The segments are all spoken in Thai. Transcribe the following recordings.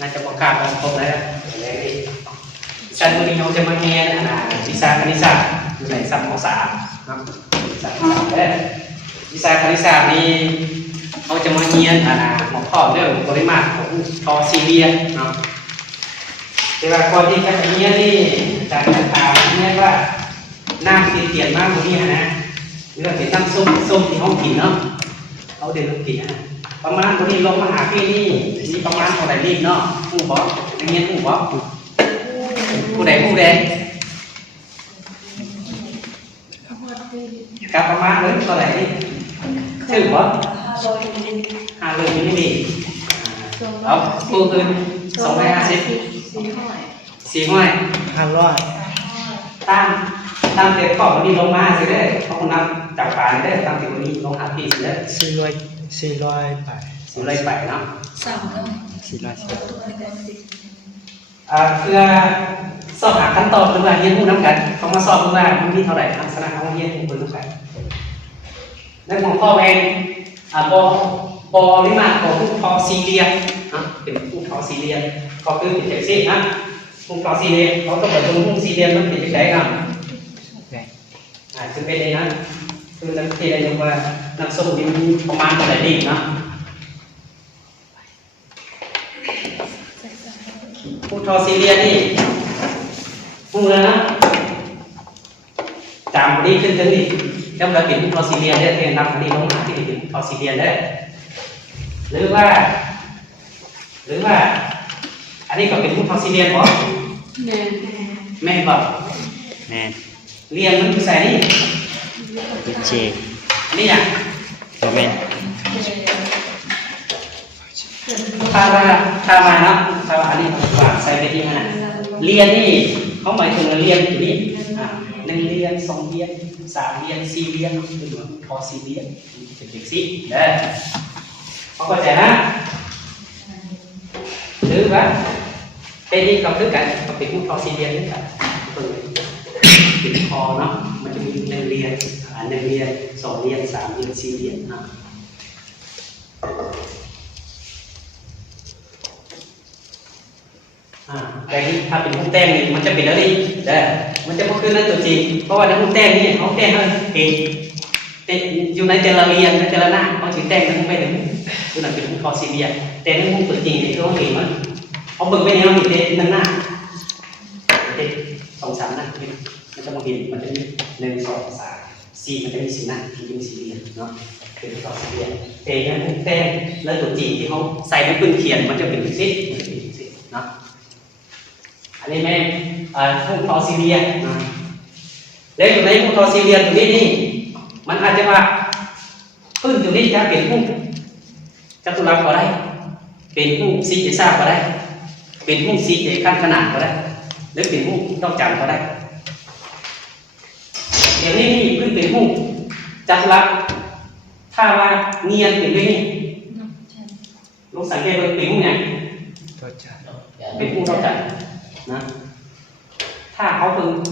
น่าจะประกาศครบแล้วอะไรนี่ชั้นวันนี้เราจะมาเรียนวิชาคณิตศาสตร์อยู่ในสัปดาห์สามครับวิชาคณิตศาสตร์นี้เขาจะมาเรียนหัวข้อเรื่องปริมาตรของทอซีเรียนเนาะแต่ว่าก่อนที่จะเรียนนี่จากถามเนี่ยว่าน้ำที่เปลี่ยนมากกว่านี้นะเรื่องเป็นน้ำส้มที่ห้องกินเนาะเขาเดินลงกินประมาณตัวนี้ลงมาหาพี่นี่มีประมาณเท่าไหร่รีบเนาะผู้บอกเรียนผู้บอกผู้ใดกับประมาณเลยเท่าไหร่นี่ชื่อบอก500มิลลิลิตรเอาผู้อื่น250 400 ตามเด็กข้อวันนี้ลงมาสิเด้อเขาคนนับจากป่าเด้อตามที่วันนี้ลงหาพี่สิเด้อ400ไปเนาะเพื่อสอบหาขั้นตอนหรือว่าเรียนรู้น้ำกันเขามาสอบดูว่ามันมีเท่าไหร่ลักษณะของเรียนรู้น้ำกันในของข้อเองบริมาตรของผู้ทอซีเรียเป็นผู้ทอซีเรียก็คือเป็นเจ็ดสิบนะผู้ทอซีเรียเขาต้องเปิดตรงผู้ซีเรียมันเป็นยังไงครับจะเป็นเลยนะคือนักเรียนยังว่านักสมุดมีประมาณเท่าไหร่ดีนะผู้ทอซีเรียนี่ผู้เลยนะจำดีขึ้นจังดิจำเราเป็นผู้ทอซีเรียได้เรียนนำคดีลงมาที่เป็นผู้ทอซีเรียได้หรือว่าอันนี้ก็เป็นผู้ทอซีเรียบอกแม่บอกแม่เรียนมันคือใส่นี่เจอันนี้อ่ะแม่ถ้ามานะถ้าอันนี้ว่าใส่ไปที่นั่นเรียนนี่เขาหมายถึงเรียนอยู่นี่1 เรียน 2 เรียน 3 เรียน 4 เรียนหรือพอ4 เรียนเป็นเด็กสิได้เขาเข้าใจนะหรือว่าเป็นนี่กับด้วยกันกับเป็นผู้พอ4 เรียนด้วยกันเป็นพอเนาะมันจะมี1 เรียน 1 เรียน 2 เรียน 3 เรียน 4 เรียนนะแต่นี่ถ้าเป็นห้องแต้งนี่มันจะเป็นแล้วนี่ได้มันจะไม่ขึ้นนั่นตัวจริงเพราะว่าในห้องแต้งนี่ห้องแต้งเขาเองอยู่ในแต่ละเรียนในแต่ละหน้าเขาถือแต้งนั้นไม่ถึงคือนั่นเป็นห้องคอซีเรียแต่ในห้องตัวจริงนี่คือห้องเองมันเขาเบิกไปเนี่ยเขาเห็นเต็มหน้าเต็ม2 3 หน้ามันจะมองเห็นมันจะมี1 2 3 4มันจะมี4 หน้าที่เป็น4 เรียนเนาะเป็นคอซีเรียแต่ในห้องแต้งแล้วตัวจริงที่เขาใส่ในปืนเขียนมันจะเป็นซิเนาะอันนี้แม่ผู้ทอซีเรียแล้วอยู่ในผู้ทอซีเรียตรงนี้นี่มันอาจจะว่าพื้นตรงนี้จะเป็นผู้จัตุรัสก็ได้เป็นผู้ซีเจซ่าก็ได้เป็นผู้ซีเจขั้นขนาดก็ได้หรือเป็นผู้ต้องจำก็ได้เดี๋ยวนี้นี่พื้นเป็นผู้จัตุรัสถ้าว่าเนียนเป็นด้วยนี่ลองสังเกตว่าเป็นผู้ไงเป็นผู้ต้องจำนะถ้าเขา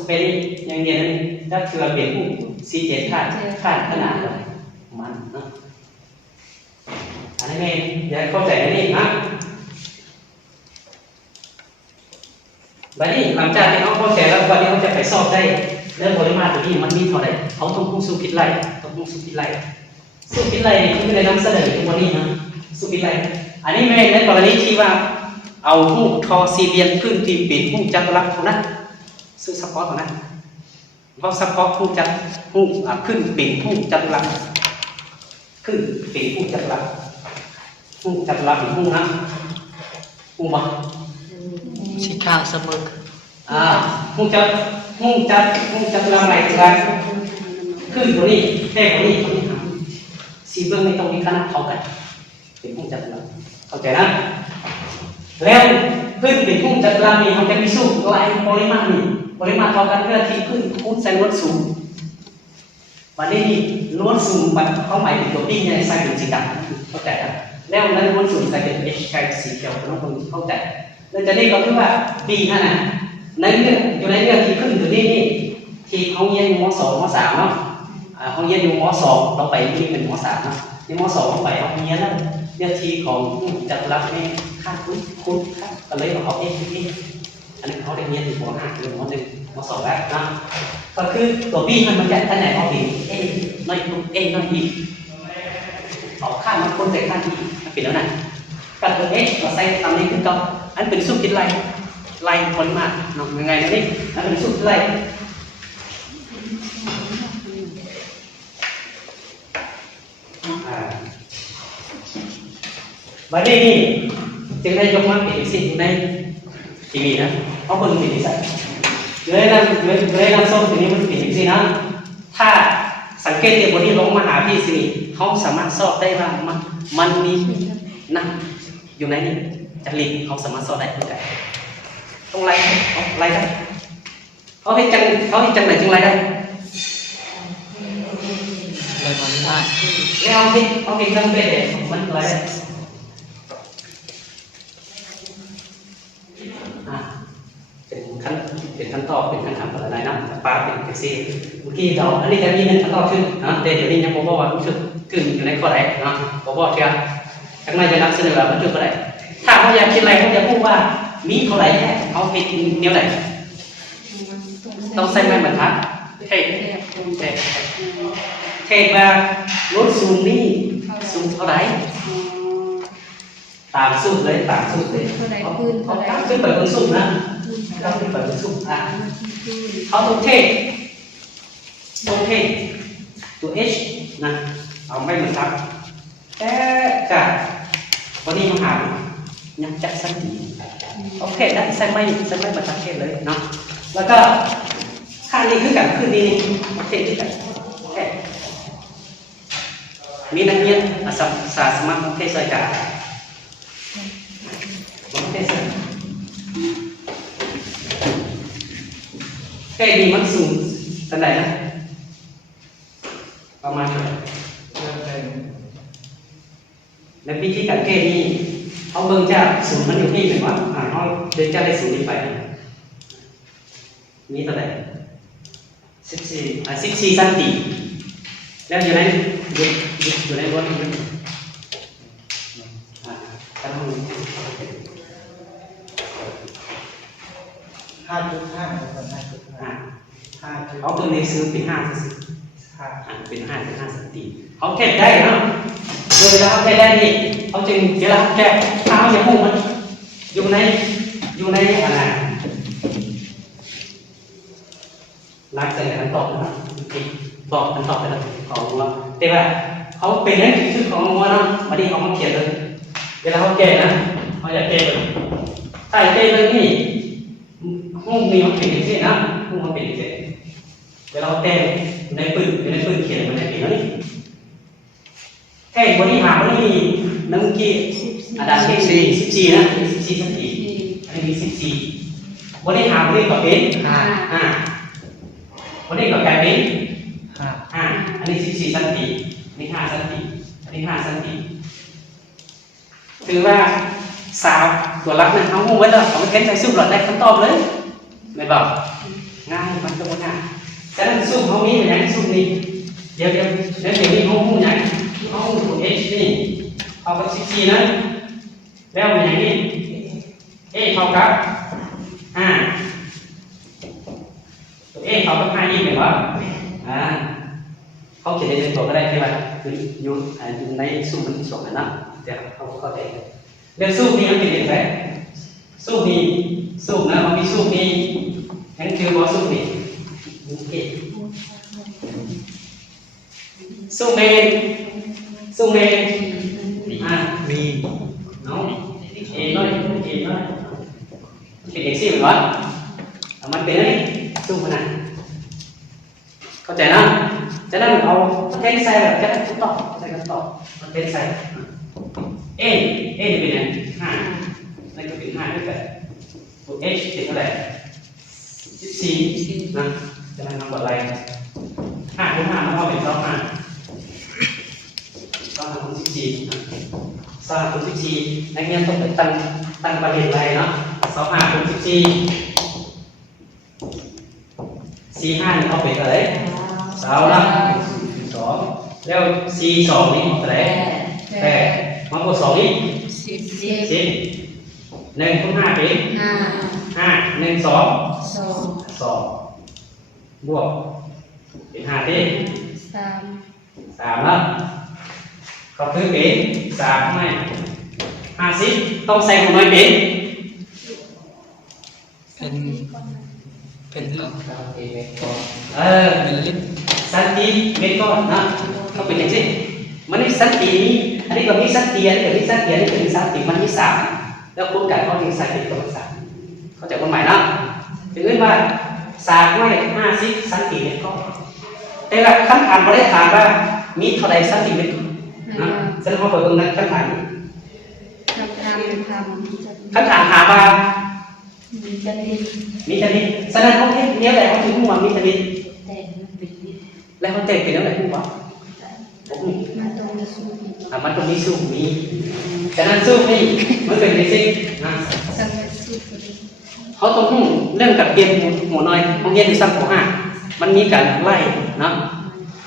เป็นอย่างเดียวนั้นถ้าเชื่อเปลี่ยนผู้ซีเจคาดขนาดเลยมันนะอันนี้เองอย่าเข้าใจอันนี้นะบัดนี้หลังจากที่เขาเข้าใจแล้ววันนี้เขาจะไปสอบได้เรื่องปริมาตรตัวนี้มันมีเท่าไหร่เขาต้องพุ่งสู้คิดไล่ต้องพุ่งสู้คิดไล่สู้คิดไล่ที่ไม่ได้นำเสนอในวันนี้นะสู้คิดไล่อันนี้ไม่ในกรณีที่ว่าเอาผู้ทอซีเรียนขึ้นที่เป็นผู้จัตุรัสเท่านั้นซึ่งเฉพาะเท่านั้นเพราะเฉพาะผู้จัตุผู้ขึ้นเป็นผู้จัตุรัสขึ้นเป็นผู้จัตุรัสผู้จัตุรัสเป็นผู้นะผู้บ้าชิคาสมึกผู้จัตุรัสไหนกันขึ้นตัวนี้แค่ตัวนี้ซีเบิ้งไม่ต้องมีขนาดเท่ากันเป็นผู้จัตุรัสเข้าใจนะแล้วขึ้นเป็นพุ่งจัตุรัสนี่เขาจะมีสู้ลายปริมาตรนี่ปริมาตรเท่ากันเพื่อที่ขึ้นพุ่งใส่ล้วนสูงวันนี้ล้วนสูงมันเขาหมายถึงตัวปิ้งในใส่เป็นสีดำเข้าใจครับแล้วนั้นล้วนสูงใส่เป็น H ไก่สีเขียวน้องคนเข้าใจแล้วจะได้ก็คือว่าดีขนาดในเรื่องอยู่ในเรื่องที่ขึ้นตัวนี้นี่ที่เขาเรียนม.2 ม.3 เนาะเขาเรียนอยู่ม.2 เราไปที่เป็นม.3 เนาะที่ม.2 เราไปเขาเรียนแล้ว เนื้อที่ของจัดรับให้ค่าคุณค่าก็เลยเอาเองอันนี้เขาได้เรียนอยู่ม.5 หรือม.1 ม.2 แล้วนะก็คือตัวบี้มันจะตั้งแต่เอาเองน้อยลูกน้อยอีกออกค่ามันคนใส่ค่าที่มันเป็นแล้วนะกับตัวเราใส่ตามนี้คือเก่าอันเป็นสูตรคิดไล่คนมากเนาะยังไงนะนี่อันเป็นสูตรไล่วันนี้นี่จึงได้ยกมาเป็นสิ่งในทีวีนะเพราะคนเป็นนิสัยเลยนำส้มตัวนี้มันเป็นสิ่งนะถ้าสังเกตเด็กคนนี้ลงมาหาพี่สิเขาสามารถสอบได้ว่ามันมีนั่งอยู่ในนี้จะลิงเขาสามารถสอบได้เหมือนกันต้องไล่ได้เขาให้จังไหนจึงไล่ได้เลยมันง่าย แล้วเอาเห็นจังเป็นเด็กมันไล่ได้เป็นขั้นตอนเป็นขั้นทำอะไรนะป้าเป็นแท็กซี่เมื่อกี้เราอันนี้จะมีขั้นตอนขึ้นนะเดี๋ยวนี้ยังบอกว่ารู้สึกขึ้นอยู่ในข้อไหนนะบอกเชียวข้างในจะนำเสนอมันคืออะไรถ้าเขาอยากคิดอะไรเขาจะพูดว่ามีเท่าไหร่แค่เขาเป็นแนวไหนต้องใส่ไม้บรรทัดเทมารถซูมนี่ซูมเท่าไหร่ตามสูตรเลยเขาตั้งขึ้นไปบนสูตรนะเราเป็นแบบสุภาพเขาตัวเทตัว H นะเอาไม่เหมือนครับแต่กับวันนี้มาหายังจัดสักทีโอเคได้ใส่ไม่มาจัดเทเลยเนาะแล้วก็ค่านี้คือกับคือนี้โอเคที่กันโอเคมีนักเรียนอาสาสมัครเทศกาลเทศกาลแค่ดีมันสูงขนาดไหนนะประมาณในพิธีการแก้นี้เขาเบิ่งจากสูงมันอยู่ที่เหมือนว่าเขาเดินจากได้สูงนี้ไปมีเท่าไหร่14 สันติแล้วอยู่ในบนกันห้องเขาเพิ่งได้ซื้อเป็น5เป็น5สันติเขาแก้ได้เนาะโดยแล้วแก้ได้นี่เขาจึงเวลาแก้ถ้าเขาจะมุ่งมันอยู่ในอะไรรักใส่กันตอบนะบอกกันตอบไปแล้วของว่าแต่ว่าเขาเป็นนั่นคือของว่าเนาะมาดีเขามาเขียนเลยเวลาเขาแก้นะเขาอยากแก้เลยถ้าแก้เลยนี่ห้องมีมันเป็นอย่างนี้นะห้องมันเป็นอย่างนี้เวลาเราแต้มในปืนเขียนมันได้เป็นนี่แค่บริหารมันมีน้ำกี้อันดับ14นะ14สันติอันนี้14บริหารมันก็เป็น5วันนี้ก็กลายเป็น5อันนี้14สันตินี่5สันติอันนี้5สันติถือว่าสาวตัวรักนั้นเขางงไว้แล้วเขาไม่เค้นใจซุ่มหลอดได้คำตอบเลยไม่บอกง่ายมันก็ง่ายฉะนั้นซุ่มเขามีอย่างนี้ซุ่มนี้เดี๋ยวนี้เขาหูอย่างเขาหูตัว H นี่เอากับ14นะแล้วอย่างนี้ A เท่ากับ5ตัว A เท่ากับ5อีกไหมวะเขาเขียนในตัวก็ได้ใช่ไหมคืออยู่ในซุ่มมันส่งนะเดี๋ยวเขาเข้าใจเรื่องสู้นี้มันเป็นยังไงสู้นะมันมีสู้นี้นั่นคือว่าสู้นี้โอเคสู้เมนมีเนาะเอน้อยเป็นเอ็กซี่เหมือนกันมันเป็นอะไรสู้ขนาดเข้าใจนะจะได้เอาเทนไซแบบจะได้ทุกต่อใส่กันต่อมันเทนไซเอเป็นยัง5นั่นก็เป็น5ด้วยกันตัว H เป็นเท่าไหร่14นะจะมาทำบทอะไร5คูณ5มันเท่าเป็น2 5คูณ14คูณ14นักเรียนต้องไปตั้งประเด็นอะไรเนาะ25คูณ14 45นี่เอาไปเท่าไหร่2นะ2แล้ว42นี่เอาไปเท่าไหร่8 มาบวก2นี่ 10 10 1คูณ5เป็น 5 5 1 2 2 2บวกเป็น5ที่ 3 3แล้วก็คือเป็น3ไม่50ต้องใส่หัวน้อยเป็น เป็นเรื่อง เป็นลิตรสันติเมตรก้อนนะก็เป็นอย่างเช่นมันมีสันติอันนี้ก็มีสันติอันนี้ก็มีสันติอันนี้ก็มีสันติมันมี3แล้วคูณกันเขาถึงสันติกับ3เขาใจความหมายนะถึงเรียกว่า3ไม่50สันติเมตรก้อนแต่ละคำถามเราได้ถามว่ามีเท่าไรสันติเมตรก้อนนะฉันเขาเปิดตรงนั้นคำถาม คำถามคำ คำถามถามว่า มีจะดี มีชนิดฉะนั้นเขาเนี้ยเนี่ยแหละเขาถึงหัวมีชนิด แต่มันเป็นนิด แล้วเขาเต็มไปแล้วไหนหัว มันต้องมีสูตร มันตรงนี้สู้มีฉะนั้นสู้นี่มันเป็นเบสิกนะ สำหรับสูตรนี้ เขาต้องเรื่องกับเรียนหัวน้อยเขาเรียนอยู่สักหัวห้ามันมีการไล่นะ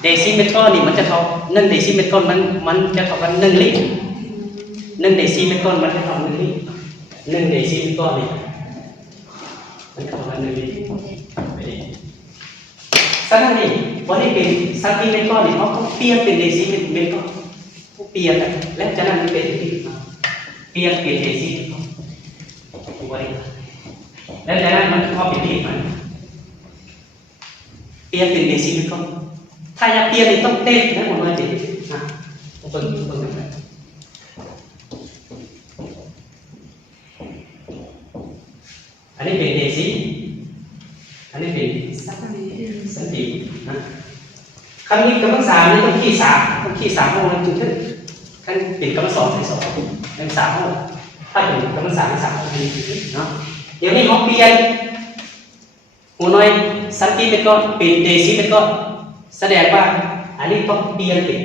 เดซิเมตรก้อนนี่มันจะเท่า1เดซิเมตรก้อนมันจะเท่ากัน1ลิตร1เดซิเมตรก้อนมันจะเท่า1ลิตร1เดซิเมตรก้อนนี่มันจะเท่ากัน1ลิตรฉะนั้นนี่วันนี้เป็นซันติเมตรก้อนนี่เขาเปลี่ยนเป็นเดซิเมตรก้อนเปลี่ยนและฉะนั้นมันเป็นที่เปลี่ยนเป็นเดซิเมตรก้อนวันนี้แล้วจากนั้นมันพอเป็นที่มันเปลี่ยนเป็นเดซิเมตรก้อนถ้าอยากเปลี่ยนนี่ต้องเต้นนะผมว่าเด็กนะผมเป็นแบบอันนี้เป็นเดซิอันนี้เป็นสันตินะคำนี้กำลัง3นี่ต้องขี้3ต้องขี้3ห้องแล้วจุดขึ้นขั้นเป็นกำลัง2ใส่2เป็น3ห้องถ้าเป็นกำลัง3 3ห้องเนาะเดี๋ยวนี้เขาเปลี่ยนหัวน้อยสันติเป็นก้อนเป็นเดซิเป็นก้อนแสดงว่าอันนี้ต้องเปลี่ยนเป็น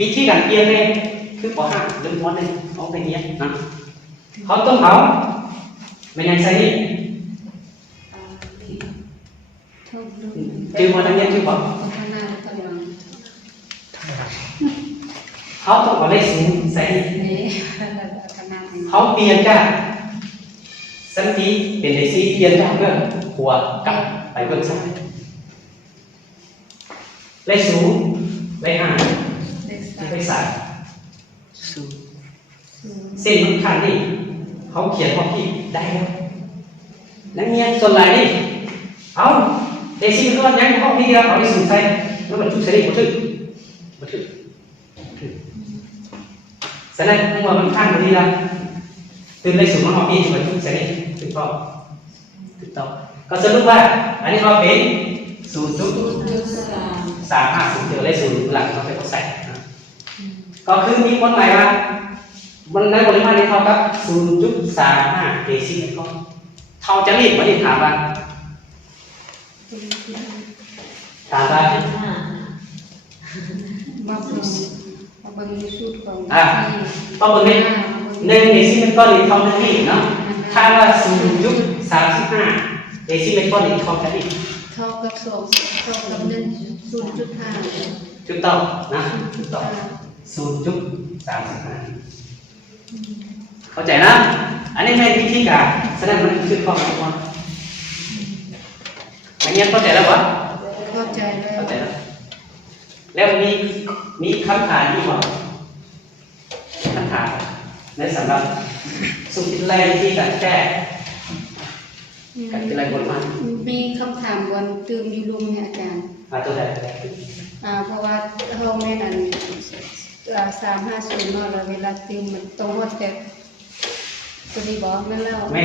วิธีการเปลี่ยนเลยคือป .5 หรือป .1 เอาไปเนี้ยนะเขาต้องเอาไม่งั้นใส่นี่ ทุกรุ่น ชื่อว่านักเรียนชื่อบอก ข้างหน้าตลอด เขาต้องเอาเลข0ใส่นี่ นี่ข้างหน้า เขาเปลี่ยนจากสันติเป็นเดซิเปลี่ยนจากเพื่อหัวกลับไปเบื้องซ้ายเลข0เลข5 เด็ก ที่ สาว ไปใส่ สู้ เส้นมันขาดนี่เขาเขียนข้อผิดได้แล้วนักเรียนส่วนไหนนี่เอาเดซิก็ยังข้อผิดแล้วเอาเลข0ใส่แล้วมันทุกเส้นนี่บ่ถึงแสดงว่ามันข้างพอดีละตื่นเลข0มันออกผิดมันทุกเส้นนี่ถูกต้องก็สรุปว่าอันนี้เราเป็น0.350เจอเลข0หลังเราไปก็ใส่นะก็คือมีคนหมายว่ามันในปริมาณที่เท่ากับ 0.35 เดซิเมตรก้อนเท่าจะรีบมาที่ถามว่าถามว่า มาเบิ่งสูตรของ ต้องบนนี้1เดซิเมตรก้อนนี่เท่าจะรีบเนาะถ้าว่า 0.35 เดซิเมตรก้อนนี่เท่าจะรีบ เท่ากับ2เท่ากับ1 0.5 ถูกต้องนะถูกต้อง 0.35 เข้าใจนะ อันนี้เป็นวิธีการแสดงมันคือข้อมูลว่าอันนี้เข้าใจแล้ววะ เข้าใจแล้ว เข้าใจแล้ว แล้วมีคำถามอีกว่าคำถามในสำหรับสุดที่ไรที่การแก้การที่ไรบนมา มีคำถามวันตื่มอยู่ลุมเนี่ยอาจารย์ ตัวใด เพราะว่าห้องแม่นั้น350เนาะแล้วเวลาตื่มมันต้องฮอดแต่ตัวนี้บอกแม่เล่า ไม่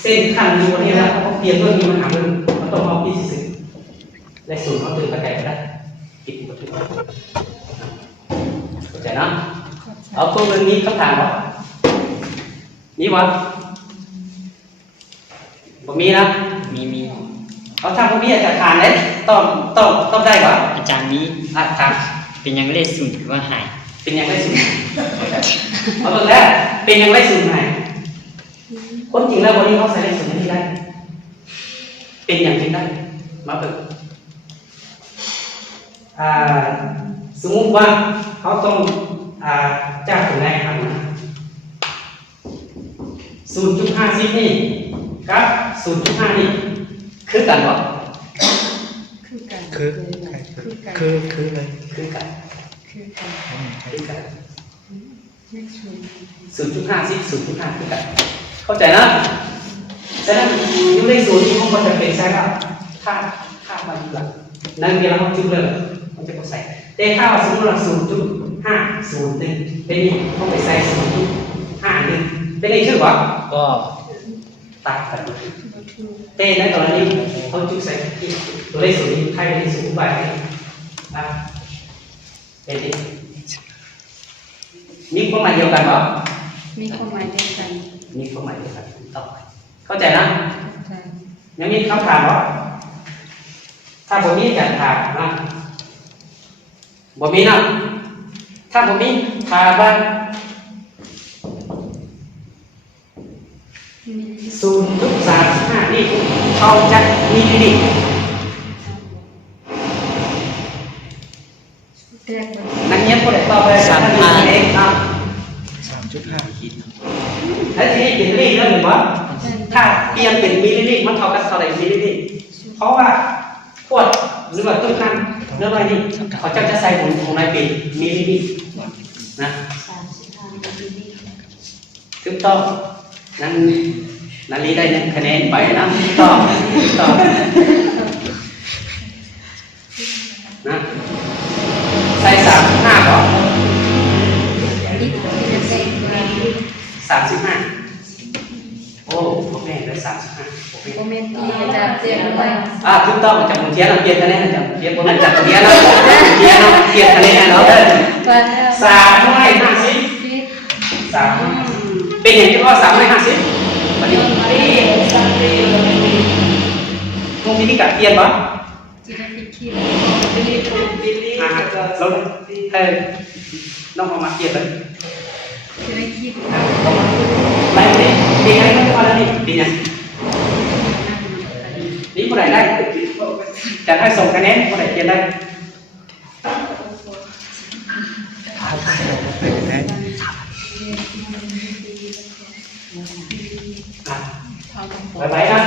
เส้นขั้นอยู่นี่นะเขาเปลี่ยนเรื่องนี้มันหาเรื่องมันต้องเอาพี่สิและศูนย์เขาตื่นกระแตก็ได้ติดหมดทุกคนเข้าใจนะเอาตัวเรื่องนี้คำถามวะนี่วะผมมีนะ มี เอาถ้าผมมีอาจจะทานได้ต้องได้วะ อาจารย์นี้ ทาน เป็นยังเลขศูนย์หรือว่าหาย เป็นยังไงสูงเอาตัวแรกเป็นยังไงสูงไหนคนจริงแล้ววันนี้เขาใส่ได้สูงไม่ได้เป็นอย่างที่ได้มาเปิดสมมติว่าเขาต้อง จากตรงไหนครับนะ0.50นี่กับ0.5นี่คือกันบ่ คือกัน คือ คือกัน เลย คือกัน คือกัน คือกัน ไม่สูง 0.50 0.5คือกันเข้าใจนะฉะนั้นอยู่ในศูนย์ที่มันจะเป็นใช่แล้วถ้ามาอยู่หลังนั่นเวลาเขาจุดเลยมันจะกดใส่แต่ถ้าสมมติเรา0.501เป็นนี่เขาไปใส่0.51เป็นนี่ชื่อว่า ก็ ตัดกัน บ่ถูก แต่ในตอนนี้เขาจุดใส่ที่ตัวเลขศูนย์ไทยเป็นศูนย์ไปเป็นนี่มีความหมายเดียวกันป่ะ มีความหมายเดียวกัน มีความหมายเดียวกันต่อไปเข้าใจนะ ใช่ ยังมีคำถามป่ะถ้าผมมีการถามนะบ่มีนะถ้าผมมีถามว่า มี 0.35นี่เขาจะมีลิมิต แตกบ่ นักเรียนคนไหนตอบไปเองนะ 3.5 คิด แล้วทีนี้เป็นลิตรแล้วหรือวะถ้าเปลี่ยนเป็นมิลลิลิตรมันเท่ากับเท่าไหร่มิลลิลิตรเพราะว่าขวดหรือว่าตู้น้ำเนื้อใบนี่เขาจะใส่ของนายเป็นมิลลิลิตรนะ 35มิลลิลิตร ถูกต้องนั่นนาลีได้คะแนนไปนะถูกต้องนะใส่35หรอ ลิตรที่จะได้ว่าลิตร 35โอ้พ่อแม่ได้35โอเค บ่แม่นที่อาจารย์เตรียมไว้ ถูกต้องจากเทียนเกียรติคะแนนจากเกียรติผมจากเทียนเกียรติเกียรติคะแนนเนาะ ว่า 350 ลิตร 3เป็นอย่างที่พ่อ350วันนี้ตรงนี้กับเทียนปะ จะได้ไปคิด เราน้องเอามาเทียนเลย จะได้คิด ไปเลยดีไงไม่พอแล้วนี่ดีไงนี่ผู้ใดได้จะให้ส่งคะแนนผู้ใดเทียนได้ ไปนะ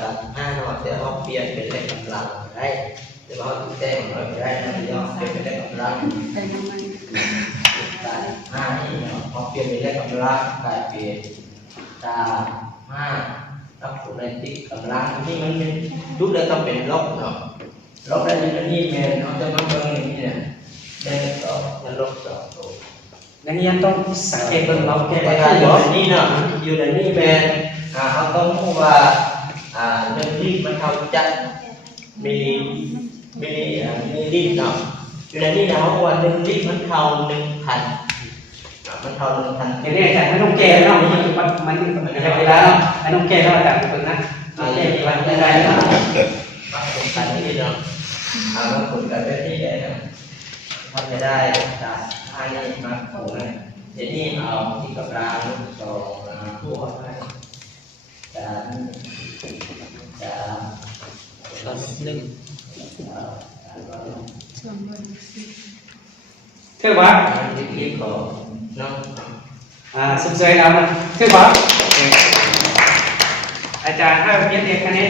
ตัดห้าหน่อยแต่ว่าเปลี่ยนเป็นเลขกำลังได้แต่ว่าแต้มหน่อยไม่ได้นะย่อเป็นเลขกำลัง แต่น้ำมัน ตัดห้านี่พอเปลี่ยนเป็นเลขกำลังกลายเป็นตาห้ากับผลในติ๊กกำลังนี่มันเป็นทุกเรื่องต้องเป็นลบเนาะลบได้เป็นนี่แม่เขาจะมาเบิ่งอย่างนี้เนี่ยได้ต่อจะลบต่อตัว นักเรียนต้องสังเกตเบิ่งเราแก้ แต่ ไข ถ้า ถูก อยู่ บ่ ในนี่เนาะอยู่ในนี่เป็นเขาต้องพูดว่าเรื่องที่มันเขาจัดมีลิตรเนาะอยู่ในนี่นะเขาบอกว่า1 ลิตรมันเขา1,000มันเขา1,000 อย่างนี้อาจารย์ให้น้องแก้เนาะมันจะเวลาให้น้องแก้เนาะอาจารย์เบิ่งนะน้องแก้มีวันได้เนาะ มาผลกันที่เนาะมาผลกันได้ที่ไหนเนาะทำจะได้จากให้มาผลเลยเดี๋ยวนี้เอาที่กับร้านสองผู้เอาไปจะ ตอนนึง ส่วนบนสิ คือว่า รีบๆก็เนาะ สุดสวยแล้วมันคือว่าอาจารย์ให้เรียนคะแนน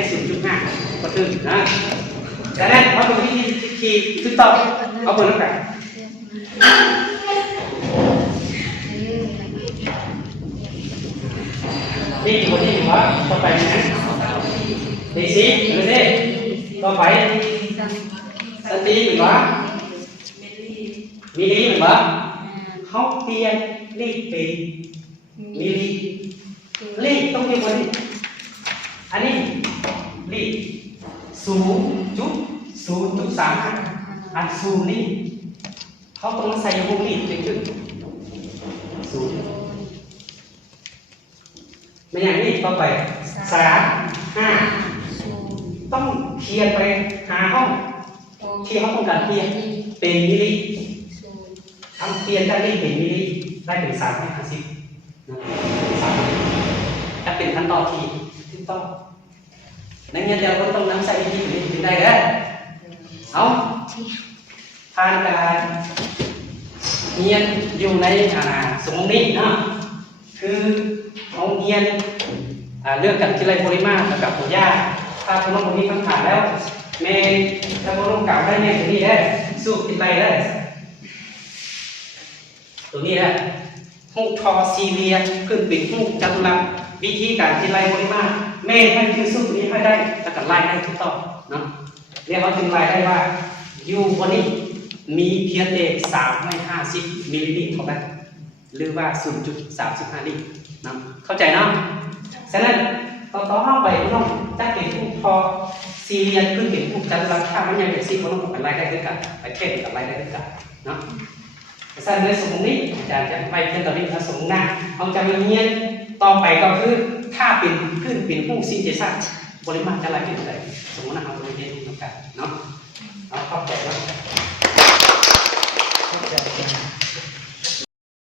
0.5 ก็ถึงนะคะแนนเขาตรงที่ถูกต้องเอาเบิ่งแล้วกันนี่คนที่ว่าต่อไปนะดีสิดูสิต่อไปสตีเหมือนว่ามิลลิเหมือนว่าเขาเปลี่ยนเลขเป็นมิลลิเลขต้องเรียกว่านี่อันนี้เลข0.0.35อันศูนย์นี่เขาต้องมาใส่วงนี้ถึงศูนย์ไม่อย่างนี้ต่อไป3 5ต้องเทียนไปหาห้องที่เขาต้องการเทียนเป็นมิลลิทำเทียนได้เลขเป็นมิลลิได้ถึง350ถ้าเป็นขั้นตอนที่ถูกต้องนักเรียนแต่ละคนต้องนำใส่วิธีนี้ถึงได้เด้อเอา ผ่านการเรียนอยู่ในสมองนี้เนาะคือเอาเรียนเรื่องกับจิไรโพลิมาแล้วกับตัวย่าถ้าคุณน้องคนนี้ต้องผ่านแล้วแม่ถ้าคุณน้องกล่าวได้แม่ตัวนี้ได้สู้กินไรได้ตัวนี้แหละหูทอซีเรียขึ้นปิดหูจัตุรัสวิธีการกินไรโพลิมาแม่ให้คือสู้ตัวนี้ให้ได้แล้วก็ไล่ได้ทุกต่อเนาะเรียกเขาจึงไล่ได้ว่าอยู่วันนี้มีเพียงแต่350มิลลิลิตรเท่านั้นหรือว่า 0.35 ลิตรนะเข้าใจเนาะฉะนั้นต่อเข้าไปพี่น้องจะเป็นผู้พอซีเรียนขึ้นเป็นผู้จัดราคามันยังเป็นซีพี่น้องเป็นรายได้ด้วยกันไปเท่กับรายได้ด้วยกันเนาะฉะนั้นในสมมตินี้อาจารย์จะไปเพียงตอนนี้นะสมมติหน้าเอาจะเรียนต่อไปก็คือถ้าเป็นขึ้นเป็นผู้ซีเจสันปริมาณจะรายได้เท่าไหร่สมมตินะเราเรียนรู้กันเนาะเอาเข้าใจแล้ว